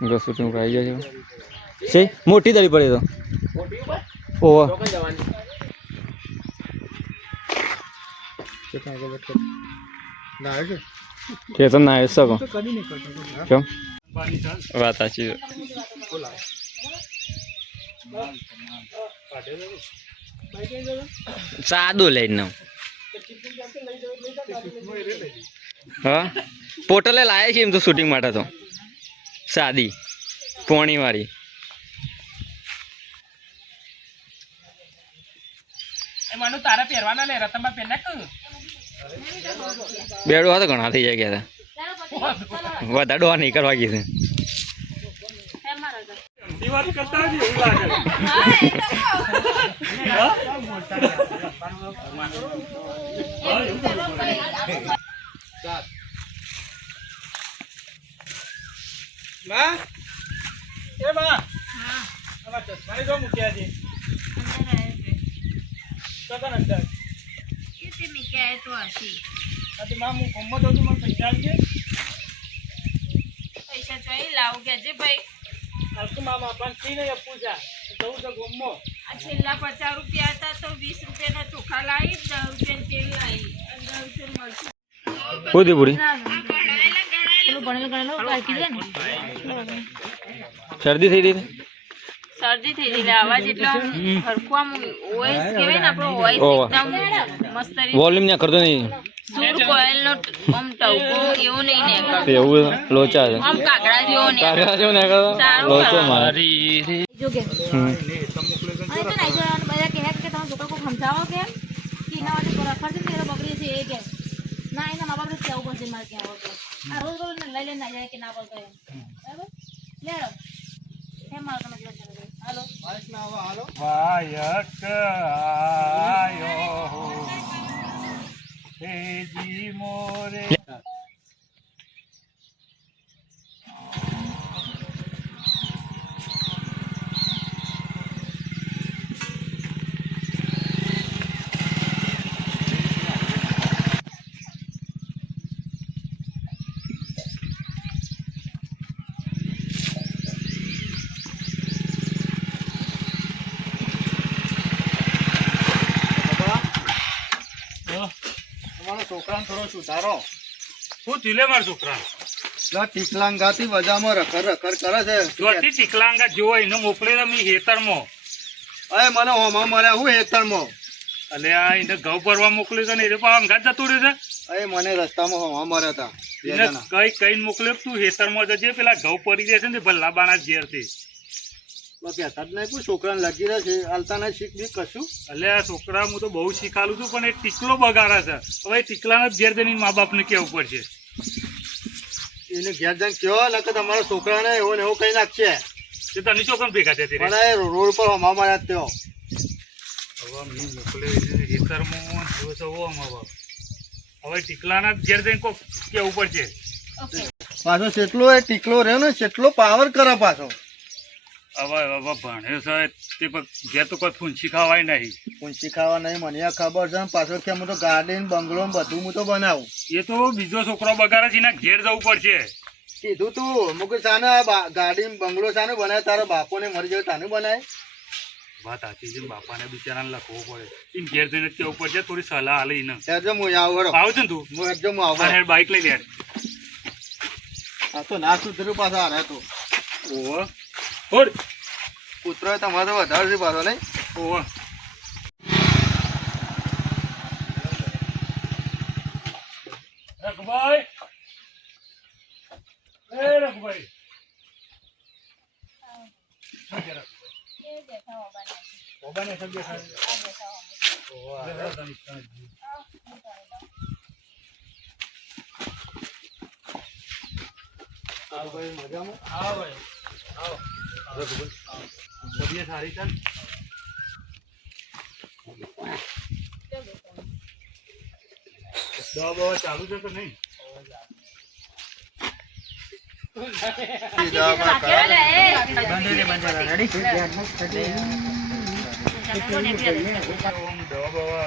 Shooting આવી જાય છે મોટી દરી પડે તો ઓહો તે તો ના આવી શકો કેમ વાત સાચી સાદું લઈને હા પોટલે લાવે છે એમ તો શૂટિંગ માટે તો સાદી પોણી વાળી તારા પહેરવાના લે રતંબા પહેલા બેડો તો ઘણા થઈ જાય ગયા હતા વધારે ડોહા નહીં કરવા ગઈ છે પૈસા લાવ કે ભાઈ છેલ્લા 50 રૂપિયા હતા તો 20 રૂપિયાના ચોખા લાવી 10 રૂપિયા તેલ લાવી પૂરી પૂરી શરદી થઈ ગઈ શરદી થઈ ગઈ અવાજ એટલો હરખું આમ વોઇસ કહેવાય ને આપણો વોઇસ એકદમ મસ્ત વોલ્યુમ ના કરતો નહીં સૂર કોયલનો આમ ટવકો એવું નહીં ને કરતો એવું લોચા છે આમ કાગડા જેવો ને કાગડા જેવો ને લોચો મારી જોગે અને તો નહીં જોવાનું બધા કહે કે તમે છોકરો કોઈ સમજાવો કે એના માટે ખર્ચ મેરો બગડી છે એ કે ના એના મા બાપ કેવું પડશે મારે ક્યાં આવતો આ રોજ રોજ લઈ લઈને ના જાય કે ના પડતો એમ બરાબર લે હે મારો તમે હાલો હાલો વાયક આયો હે જી મોરે છોકરાને થોડો સુધારો હું તિલે માર છોકરા ટીકલાંગાથી વજામાં રખર રખર કરે છે જોતી ટીકલાંગા જોવો એને મોકલે તમે હેતરમાં અરે મને હોમાં મળ્યા હું હેતરમાં એટલે આ એને ઘઉં ભરવા મોકલ્યો છે ને એ પણ અંગાત જતું રહ્યું છે અરે મને રસ્તામાં હોમાં મળ્યા હતા એને કઈ કઈ મોકલ્યો તું હેતરમાં જજે પેલા ઘઉં પડી જાય છે ને ભલ્લાબાના ઝેરથી કહેતા જ નહીં કોઈ છોકરાને લગી રહે છે હાલતા નહીં શીખ બી કશું એટલે આ છોકરા હું તો બહુ શીખાલું છું પણ એ ટીકલો બગાડે છે હવે એ ટીકલાને જ ઘેર જઈને મા બાપને કહેવું પડશે એને ઘેર જઈને કહો ને કે તમારા છોકરાને એવો ને એવો કઈ નાખશે તે તને છોકરા ભેગા છે પણ એ રોડ પર હોમાં મળ્યા તેઓ હવે મેં મોકલે હેતરમાં જો છો મા બાપ હવે ટીકલાના જ ઘેર જઈને કોઈ કહેવું પડશે પાછો જેટલો એ ટીકલો રહ્યો ને જેટલો પાવર કરે પાછો હવે ભણ્યો છે તે ઘેર તો કોઈ ફૂંચી ખાવાય નહીં ઊંચી ખાવા નહીં મને ખબર છે પાછો કે હું તો ગાર્ડન બંગલો બધું હું તો બનાવું એ તો બીજો છોકરો બગાડે છે એના ઘેર જવું પડશે કીધું તું મુકેશ સાને ગાર્ડન બંગલો સાને બનાવે તારા બાપોને મરી જાય તાને બનાય વાત સાચી છે બાપાને બિચારાને લખવું પડે એને ઘેર જઈને કેવું પડશે થોડી સલાહ હાલે એને હેડજો હું આવું આવજો ને તું હેડજો હું આવું હેડ બાઈક લઈ લે આ તો ના સુધર્યું પાછા હારે તો ઓહો હોડ પુત્ર તમારે તો વધારે છે પાછો નહીં ઓહો રઘુભાઈ એ રઘુભાઈ ઓબાને સગે ખાય ઓહો આ તને આવો ભાઈ મજામાં આવો ભાઈ આવો રઘુભાઈ તબિયત સારી છે દવા બવા ચાલુ છે કે નહીં દવા બવા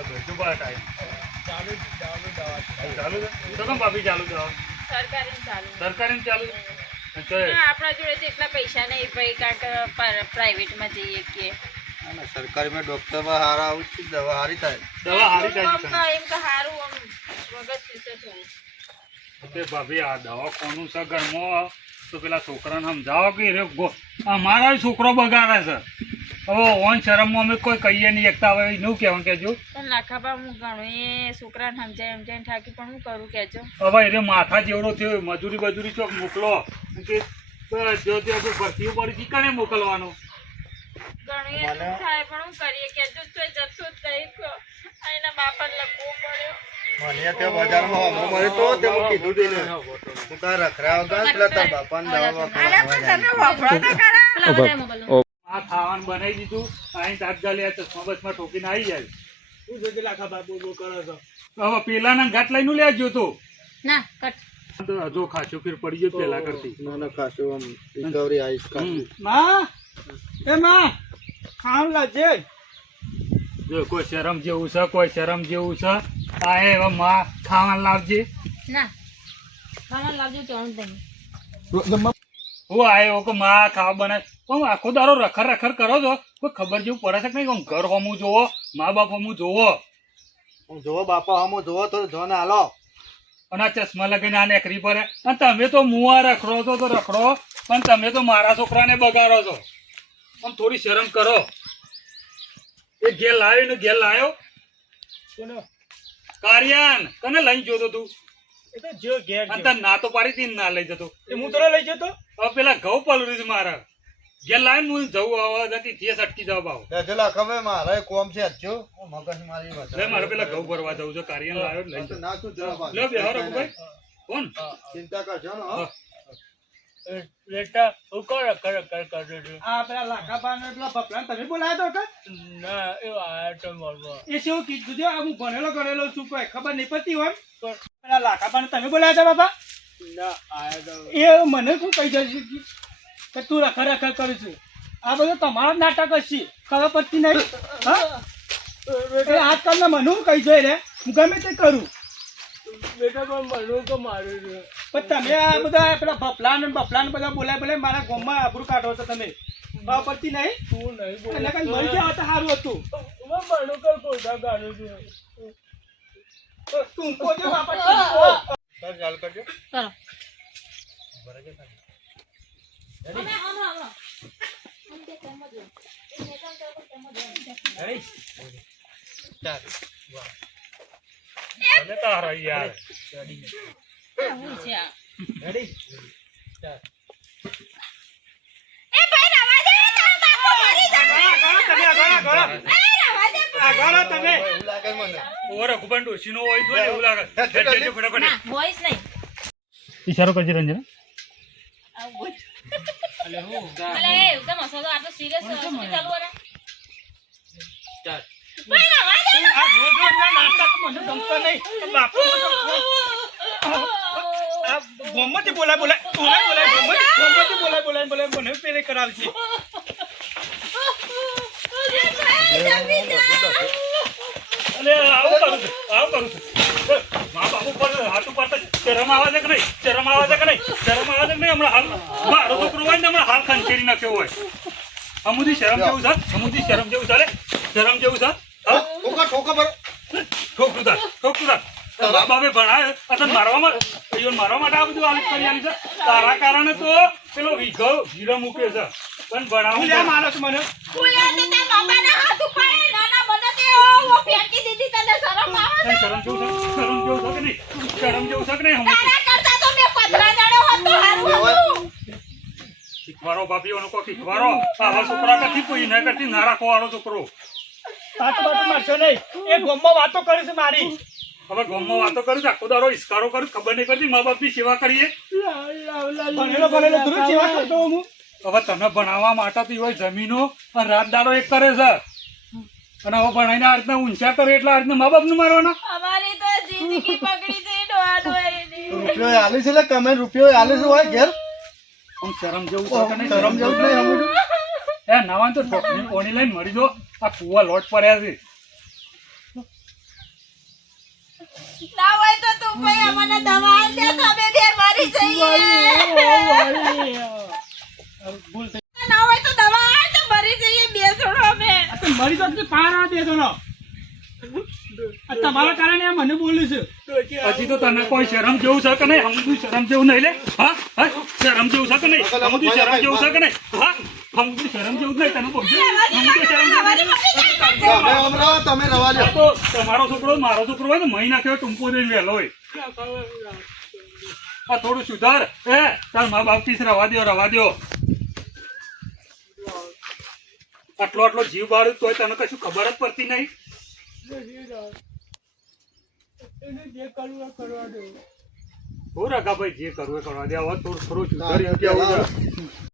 ઘરનું બા ટાઈમ ચાલુ છે તો કેમ ભાભી ચાલુ દવા સરકારી ચાલુ આપણા જોડે તો એટલા પૈસા નહીં ભાઈ, કારણ કે પ્રાઇવેટમાં જઈએ કે અને સરકારીમાં ડોક્ટરમાં હારા આવું જ છે, દવા હારી થાય. દવા હારી થાય છે. એમ કે સારું આમ મગજ ફીસે થોડું. તે ભાભી આ દવાખાનું છે ઘરમાં તો પેલા છોકરાને સમજાવો કે રે અમારા છોકરો બગાડે છે. હવે ઓન શરમમાં અમે કોઈ કહીએ નહીં એકતા હવે એનું કહેવાનું કહેજો. પણ લાખાબા હું ઘણું એ છોકરાને સમજાઈને થાકી, પણ હું કરું કહેજો. હવે એને માથા જેવડો થયો મજૂરી બજૂરી ચોક મોકલો કે જો તે ભરતી પડી ચીકણે મોકલવાનો. ઘણું એટલું થાય પણ હું કરીએ કહેજો. તો જતો જ નહીં એના બાપાને લખવું પડ્યો. મને ત્યાં બજારમાં હમો મળે તો તે હું કીધું તું ને, હું તાર રખડા વગર પેલા તાર બાપાને દવા પેલા આ ખાવાનું બનાવી દીધું અહીં તાત્કાલિક આ ચશ્મા બસમાં ઠોકીને આવી જાય. શું છે પેલા ખબર બોલ કરો છો? હવે પેલાના ઘાટ લઈને લેજો તો ના કટ જો ખાસો ફેર પડી ગયો પેલા કરતી. ના ના ખાસું આમ રિકવરી આવીશ ખાસું. જો કોઈ શરમ જેવું છે, કોઈ શરમ જેવું છે. આ હવે માં ખાવાનું લાવજે. ના ખાવાનું લાવજો કેવાનું તમે. હું આવ્યો કે માં ખાવા બનાવે પણ આખો દારો રખર રખર કરો છો, કોઈ ખબર જેવું પડે છે કે નહીં? આમ ઘર હોમું જોવો, મા બાપ હોમું જોવો. હું જોવો બાપા હમો જોવો તો જોન હાલો. અને આ ચશ્મા લગાવીને આ નેકરી પડે. અને તમે તો મુઆ રખડો છો તો રખડો, પણ તમે તો મારા છોકરાને બગાડો છો. પણ થોડી શરમ કરો. એ ઘેર લાવ્યો ને ઘેર લાવ્યો કાર્યાન કને લઈ જોતો તું? અને તને ના તો પાડી તી ના લઈ જતો. હું તો લઈ જતો. હવે પેલા ઘઉં પલરી છે મારા ઘેર લાવીને હું જવું આવા જતી તે અટકી જાવ ભાવ. જલા ખબર મારે કોમ છે હજુ મગજ મારી લે મારે પેલા ઘઉં ભરવા જવું છે. કાર્યાન લાવ્યો લઈ જતો. ના તું જરા લે બેહો રઘુભાઈ. કોણ ચિંતા કરજો ને હો. બેટા હું કોણ રખડ કરતો છું? આ પેલા લાખાબા ને પેલા ભપલાને તમે બોલાયા તો? ના એ આયા તો મળવા. એ શું કીધું છે? હું ભણેલો ગણેલો છું, કોઈ ખબર નહીં પડતી હોય. પેલા લાખાબાને તમે બોલાયા હતા બાપા? ના આયા તો. એ મને શું કહી જશે કે તું રખડ રખડ કરું છું? આ બધું તમારો નાટક હશે, ખબર પડતી નહીં. હા આજકાલના મને હું કહી જાય રે, હું ગમે તે કરું. બેટા પણ મને તો મારું છે. પણ તમે આ બધા પેલા બફલા ને બધા બોલાય મારા ગામમાં આબરૂ કાઢો છો તમે. ખબર પડતી નહીં? તું નહીં બોલ એટલે કઈ મરી જાવ તો સારું હતું. મારું કઈ કોટા કાઢું છું. તું કોજો બાપા તું ચાલ કરજો. કરો અમે આમ આમ તે કેમ જ એ નેકામ કરો કેમ જ ભલે તારા યાર. હું છે આ. રેડી એ ભાઈ રવા દે તારા બાપો મરી જાય. તમે આગળ એ રવા દે આગળ તમે એવું લાગે મને. ઓર રઘુભાઈ ડોશીનો હોય તો એવું લાગે. ફટાફટ ના વોઇસ નહીં ઈશારો કરજે રંજના. આવું બોલ. અલે એ એકદમ હસો તો આ તો સિરિયસ હોસ્પિટલ વાળા. ભાઈ રવા દે. આ રોજ નાટક મને ગમતો નહીં. બાપુ આ ગોમતી બોલાય મને પેલે કરાવશે. અલે આવું કરું છું. મા બાપુ પર હાથ ઉપર શરમ આવે છે કે નહીં? શરમ આવે છે કે નહીં? હમણાં હાલ મારો છોકરો હોય ને હમણાં હાલ ખંચેરી નાખ્યો હોય. અમુદી શરમ જેવું છે. શરમ જેવું છે. હા ઠોકા બરો. ઠોકતું તાર. તારા બાપે ભણાય અથવા મારવા માટે આ બધું આલિત કરી આલી છે. તારા કારણે તો પેલો હીરો મૂકે છે. પણ ભણાવું મારો છું મને. બોલ્યા તે બાબાને હાથ ઉપાડે નાના બને તે ઓ ફેંકી દીધી તને શરમ આવે છે? શરમ જેવું છે કે નહીં? તારા કરતા તો મે પથરા જાણો હતો હારું હતું. શીખવાડો ભાભીઓનો કોઈ શીખવાડો. આવા છોકરા કરતી કોઈ ના કરતી ના રાખો વાળો છોકરો. પાછું મારશો નહીં. એ ગોમમાં વાતો કરે છે મારી. હવે ગામમાં વાતો કરું છું, આખો દારો ઇસ્કારો કરું, ખબર નહીં પડતી મા બાપની સેવા કરીએ. ભણેલો દૂર સેવા કરતો હું. હવે તમે ભણાવવા માટે તો હોય જમીનો અને રાત દાડો એક કરે છે. અને હવે ભણાઈને આ રીતના ઊંચા કરે એટલે આ રીતના મા બાપને મારવાના. અમારી તો જિંદગી પકડી છે ડોહાડોયની. રૂપિયો આલી છે એટલે કમે રૂપિયો આલી છે હોય ઘેર. આમ શરમ જેવું છે કે નહીં? શરમ જેવું જ નહીં હમું. એ નાવાન તો ઠોકની પોણી લઈને મરી જો. આ કુવા લોટ પડ્યા છે. ના હોય તો તું ભાઈ અમને દવા આલ દે તો અમે બે મરી જઈએ. કે પાર દેતો નો આ તમારા કારણે આ મને બોલું છે હજી તો તને કોઈ શરમ જેવું છે કે નહીં હમદું શરમ જેવું નહીં લે હા હા શરમ જેવું છે કે નહીં હમદું શરમ જેવું છે કે નહીં હા હમદું શરમ જેવું જ નહીં તને બોલજો હમદું શરમ જેવું તમે હમણાં તમે રવા દો આ તો તમારો છોકરો મારો છોકરો હોય ને મહી નાખ્યો ટૂંપો દઈને વહેલો હોય આ થોડું સુધાર તાર મા બાપ થી રવા દો આટલો જીવ બાળ્યું તોય તને કશું ખબર જ પડતી નહીં જે કરવું કરવા દો હો રઘાભાઈ જે કરવું એ કરવા દે હવે થોડું સુધારી